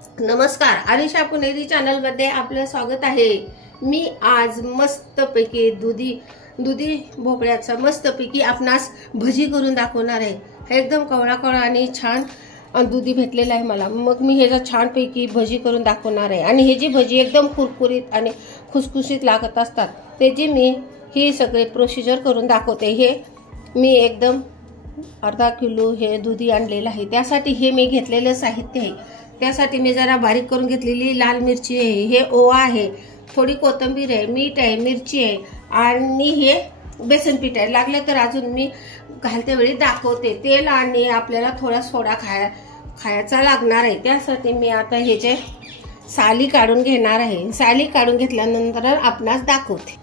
नमस्कार, आरिशा पुणेरी चॅनल मध्ये आपलं स्वागत आहे। मी आज मस्तपैकी दुधी भोपळ्याचा मस्तपैकी आपणास भजी करून दाखवणार आहे। एकदम कवळा आणि छान दुधी भेटलेला आहे मला, मग मी ह्याचा छानपैकी भजी करून दाखवणार आहे। आणि हे जी भजी एकदम कुरकुरीत आणि खुसखुशीत लागत असतात, त्याची मी ही सगळे प्रोसिजर करून दाखवते। हे मी एकदम अर्धा किलो हे दुधी आणलेलं आहे। त्यासाठी हे मी घेतलेलं साहित्य आहे। त्यासाठी मी जरा बारीक करून घेतलेली लाल मिरची आहे, हे ओवा आहे, थोडी कोथिंबीर आहे, मीठ आहे, मिरची आहे आणि हे बेसन पीठ आहे। लागलं तर अजून मी घालते वेळी दाखवते। तेल आणि आपल्याला थोडा सोडा खायचा लागणार आहे। त्यासाठी मी आता हे जे साली काढून घेणार आहे। साली काढून घेतल्यानंतर आपणास दाखवते।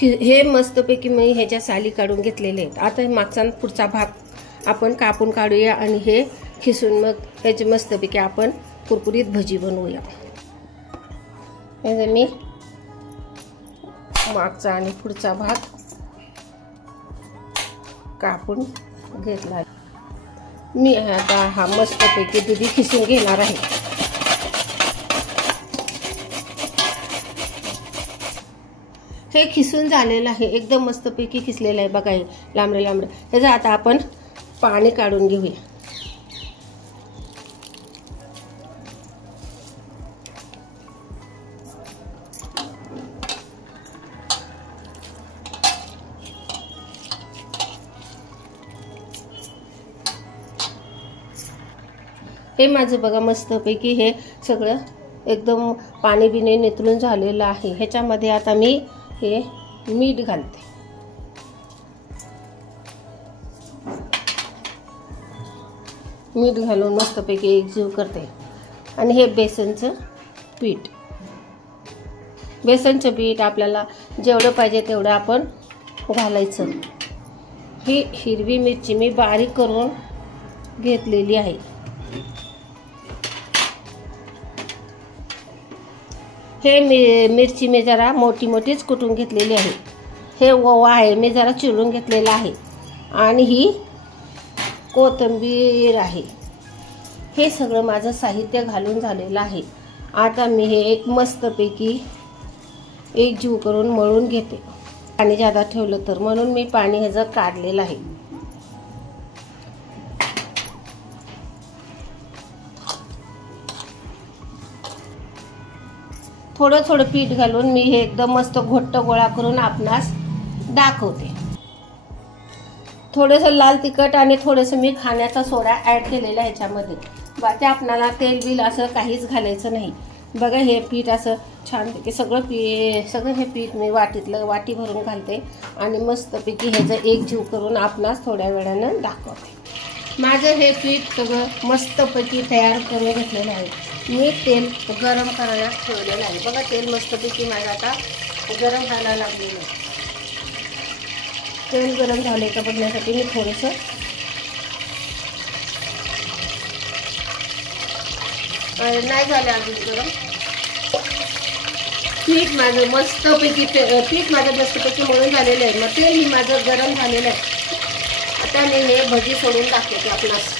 हे मस्तपैकी मी ह्याच्या साली काढून घेतलेले आहेत। आता मागचा पुढचा भाग आपण कापून काढूया आणि हे खिसून मग त्याची मस्तपैकी आपण कुरकुरीत भजी बनवूया। हे मी मागचा आणि पुढचा भाग कापून घेतला। मी आता हा मस्तपैकी दुधी खिसून घेणार आहे। हे खिसून झालेलं आहे, एकदम मस्तपैकी खिसलेलं आहे बघा, हे लांबडे ह्याचं आता आपण पाणी काढून घेऊया। हे माझं बघा मस्तपैकी हे सगळं एकदम पाणी बिणे नितळून झालेलं आहे। ह्याच्यामध्ये आता मी हे मीठ घालते। मीठ घालून मस्तपैकी एकजीव करते। आणि हे बेसनचं पीठ आपल्याला जेवढं पाहिजे तेवढं आपण घालायचं। ही हिरवी मिरची मी बारीक करून घेतलेली आहे। हे मिरची मी जरा मोठीच कुटून घेतलेली आहे। हे ओवा आहे, मी जरा चिरून घेतलेला आहे। आणि ही कोथिंबीर आहे। हे सगळं माझं साहित्य घालून झालेलं आहे। आता मी हे एक मस्तपैकी एकजीव करून मळून घेते। पाणी जादा ठेवलं तर म्हणून मी पाणी ह्याचं काढलेलं आहे। थोडं पीठ घालून मी हे एकदम मस्त घट्ट गोळा करून आपणास दाखवते। थोडंसं लाल तिखट आणि थोडंसं मी खाण्याचा सोडा ऍड केलेला आहे ह्याच्यामध्ये। बाकी आपणाला तेल बिल असं काहीच घालायचं नाही। बघा हे पीठ असं छानपैकी सगळं हे पीठ मी वाटी भरून घालते आणि मस्तपैकी ह्याचं एकजीव करून आपणास थोड्या वेळानं दाखवते। माझं हे पीठ सगळं मस्तपैकी तयार करून घेतलेलं आहे। मी तेल गरम करायला ठेवलेलं आहे। बघा तेल मस्तपैकी माझं आता गरम व्हायला लागलेलं आहे। तेल गरम झाले का बघण्यासाठी मी थोडंसं नाही झालं अजून गरम। पीठ माझं मस्तपैकी मळून झालेलं आहे। मग तेल माझं गरम झालेलं आहे। आता मी हे भजी सोडून दाखवते आपणास।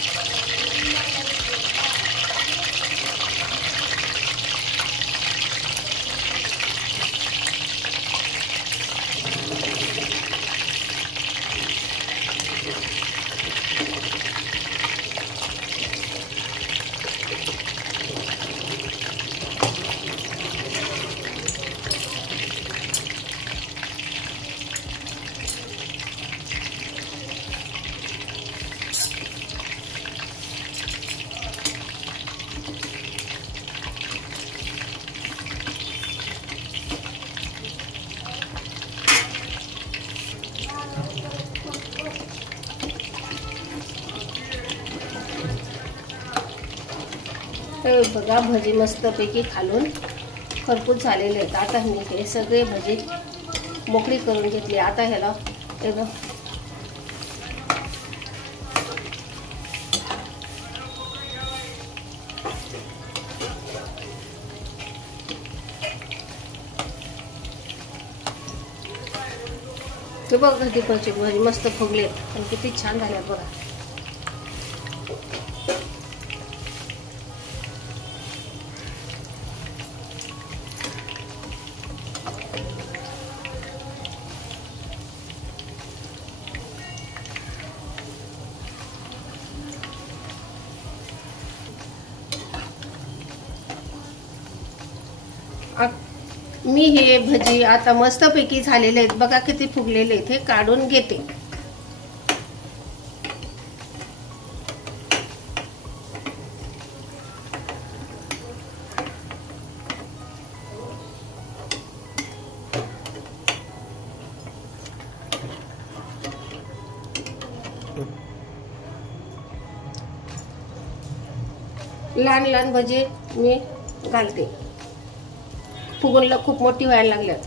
बघा भजी मस्तपैकी खालून खरपूस झालेले आहेत। आता मी हे सगळे भजी मोकळी करून घेतली। आता ह्याला एकदम हे बघा दीपाची भाजी मस्त फुगले आणि किती छान झाले बघा। मी हे भजी आता मस्तपैकी झालेले आहेत बघा, किती फुगलेले आहेत. हे काढून घेते. लहान लहान भजी मी घालते. फुगून खूप मोठी व्हायला लागल्यात.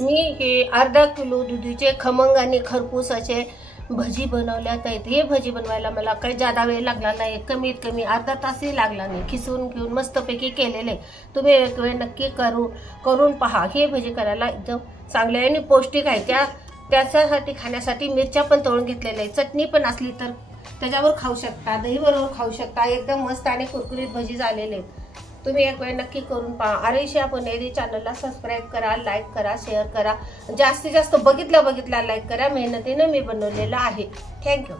मी हे अर्धा किलो दुधीचे खमंग आणि खरपूस असे भजी बनवल्यात आहेत. हे भजी बनवायला मला काही जादा वेळ लागला नाही, कमीत कमी अर्धा तासही लागला नाही. खिसून घेऊन मस्तपैकी केलेले. तुम्ही एक वेळ नक्की करून पहा. हे भजी करायला एकदम चांगले आणि पौष्टिक आहे. त्याच्यासाठी खाण्यासाठी मिरच्या पण तळून घेतलेल्या आहेत. चटणी पण असली तर त्याच्यावर खाऊ शकता, दही बरोबर खाऊ शकता. एकदम मस्त आणि कुरकुरीत भजी झालेले आहेत. तुम्ही एक वेळ नक्की करून पहा. आरेशिया पुणेरी चॅनलला सबस्क्राईब करा, लाईक करा, शेअर करा. जास्तीत जास्त बघितल्या लाईक करा. मेहनतीने मी बनवलेलं आहे. थँक्यू.